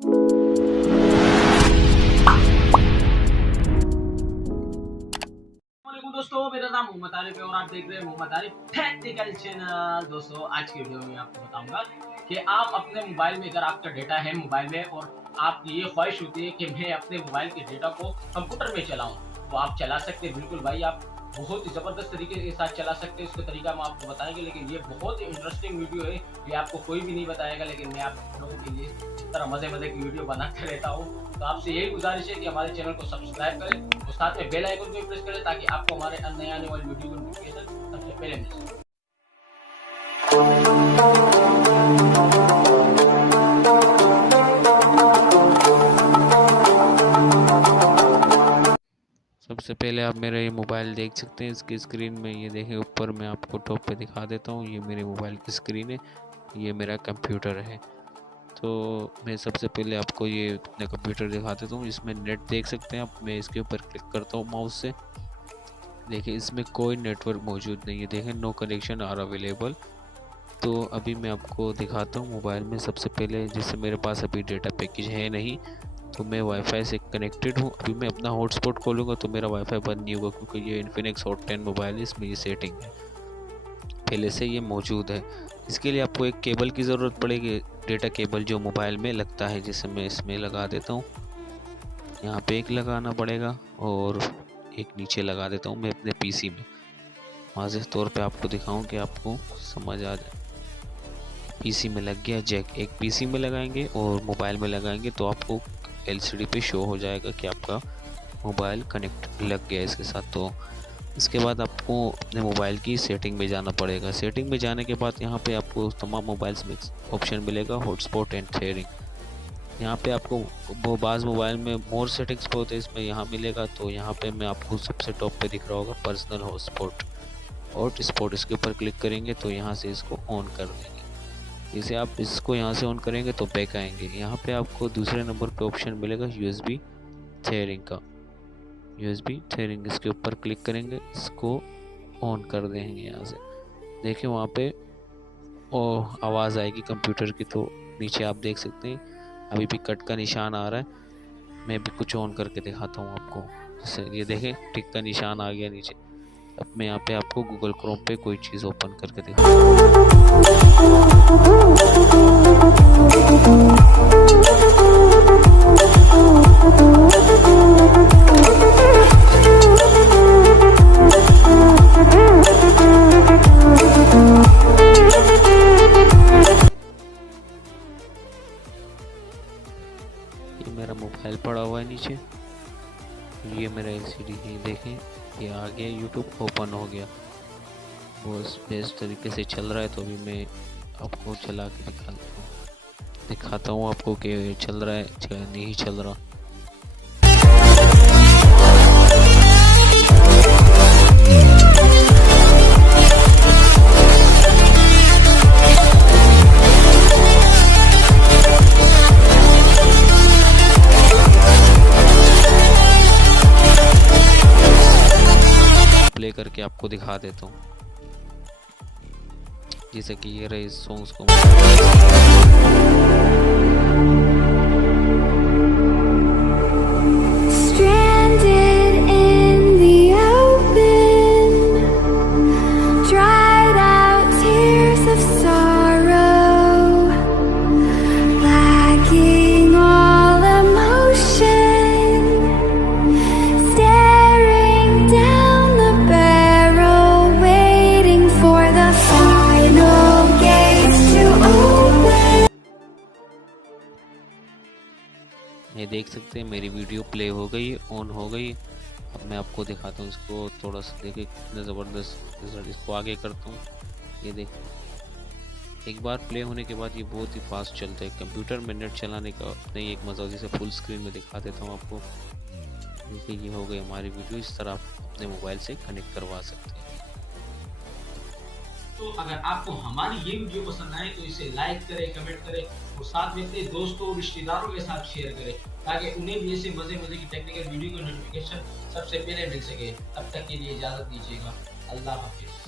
वालेकुम दोस्तों, मेरा नाम मोहम्मद आरिफ है और आप देख रहे हैं मोहम्मद आरिफ टेक्निकल चैनल। दोस्तों, आज की वीडियो में आपको बताऊंगा कि आप अपने मोबाइल में, अगर आपका डेटा है मोबाइल में और आपकी ये ख्वाहिश होती है कि मैं अपने मोबाइल के डेटा को कंप्यूटर में चलाऊं, तो आप चला सकते हैं। बिल्कुल भाई, आप बहुत ही ज़बरदस्त तरीके के साथ चला सकते हैं। उसका तरीका हम आपको बताएंगे, लेकिन ये बहुत ही इंटरेस्टिंग वीडियो है। ये आपको कोई भी नहीं बताएगा, लेकिन मैं आप लोगों के लिए इस तरह मज़े की वीडियो बनाते रहता हूँ। तो आपसे यही गुजारिश है कि हमारे चैनल को सब्सक्राइब करें और साथ में बेल आइकन को प्रेस करें, ताकि आपको हमारे नए आने वाली वीडियो की नोटिफिकेशन सबसे पहले मिल सके। सबसे पहले आप मेरा ये मोबाइल देख सकते हैं। इसकी स्क्रीन में ये देखें, ऊपर मैं आपको टॉप पे दिखा देता हूँ। ये मेरे मोबाइल की स्क्रीन है, ये मेरा कंप्यूटर है। तो मैं सबसे पहले आपको ये अपना कंप्यूटर दिखा देता हूँ। इसमें नेट देख सकते हैं आप। मैं इसके ऊपर क्लिक करता हूँ माउस से। देखिए, इसमें कोई नेटवर्क मौजूद नहीं है। देखें, नो कनेक्शन आर अवेलेबल। तो अभी मैं आपको दिखाता हूँ मोबाइल में। सबसे पहले, जैसे मेरे पास अभी डेटा पैकेज है नहीं, तो मैं वाईफाई से कनेक्टेड हूँ। अभी मैं अपना हॉटस्पॉट खोलूँगा तो मेरा वाईफाई बंद नहीं होगा, क्योंकि ये इन्फिनिक्स हॉट 10 मोबाइल है। इसमें ये सेटिंग है, पहले से ये मौजूद है। इसके लिए आपको एक केबल की ज़रूरत पड़ेगी, डेटा केबल जो मोबाइल में लगता है। जैसे मैं इसमें लगा देता हूँ, यहाँ पे एक लगाना पड़ेगा और एक नीचे लगा देता हूँ मैं अपने पीसी में। वाज़ेह तौर पे आपको दिखाऊँ कि आपको समझ आ जाए। पीसी में लग गया जैक। एक पीसी में लगाएंगे और मोबाइल में लगाएंगे तो आपको एलसीडी पे शो हो जाएगा कि आपका मोबाइल कनेक्ट लग गया इसके साथ। तो इसके बाद आपको अपने मोबाइल की सेटिंग में जाना पड़ेगा। सेटिंग में जाने के बाद यहाँ पे आपको तमाम मोबाइल्स में ऑप्शन मिलेगा, हॉटस्पॉट एंड शेयरिंग। यहाँ पे आपको वो बाज़ मोबाइल में मोर सेटिंग्स पे होते हैं, इसमें यहाँ मिलेगा। तो यहाँ पे मैं आपको सबसे टॉप पे दिख रहा होगा पर्सनल हॉटस्पॉट। इसके ऊपर क्लिक करेंगे तो यहाँ से इसको ऑन कर देंगे। जैसे आप इसको यहाँ से ऑन करेंगे तो बैक आएंगे। यहाँ पे आपको दूसरे नंबर पे ऑप्शन मिलेगा यूएसबी शेयरिंग का। यूएसबी शेयरिंग, इसके ऊपर क्लिक करेंगे, इसको ऑन कर देंगे। यहाँ से देखिए, वहाँ पे आवाज़ आएगी कंप्यूटर की। तो नीचे आप देख सकते हैं अभी भी कट का निशान आ रहा है। मैं भी कुछ ऑन करके दिखाता हूँ आपको। जैसे ये देखें, टिक का निशान आ गया नीचे। अब मैं यहाँ पे आपको गूगल क्रोम पे कोई चीज़ ओपन करके दिखाता हूँ। ये मेरा मोबाइल पड़ा हुआ है नीचे, ये मेरा एलसीडी है। देखें, ये आ गया, यूट्यूब ओपन हो गया। वो बेस्ट तरीके से चल रहा है। तो अभी मैं आपको चला के दिखाता हूँ आपको कि चल रहा है या नहीं चल रहा। प्ले करके आपको दिखा देता हूँ। जैसे कि ये रहे सॉन्ग्स को। ये देख सकते हैं मेरी वीडियो प्ले हो गई, ऑन हो गई। अब मैं आपको दिखाता हूँ इसको। थोड़ा सा देखिए कितना ज़बरदस्त रिजल्ट। इसको आगे करता हूँ। ये देख, एक बार प्ले होने के बाद ये बहुत ही फास्ट चलता है। कंप्यूटर में नेट चलाने का अपने एक मज़ा। जैसे फुल स्क्रीन में दिखा देता हूँ आपको। देखिए, ये हो गई हमारी वीडियो। इस तरह आप अपने मोबाइल से कनेक्ट करवा सकते हैं। तो अगर आपको हमारी ये वीडियो पसंद आए तो इसे लाइक करें, कमेंट करें और साथ में अपने दोस्तों और रिश्तेदारों के साथ शेयर करें, ताकि उन्हें भी ऐसे मजे की टेक्निकल वीडियो की नोटिफिकेशन सबसे पहले मिल सके। तब तक के लिए इजाज़त दीजिएगा। अल्लाह हाफिज़।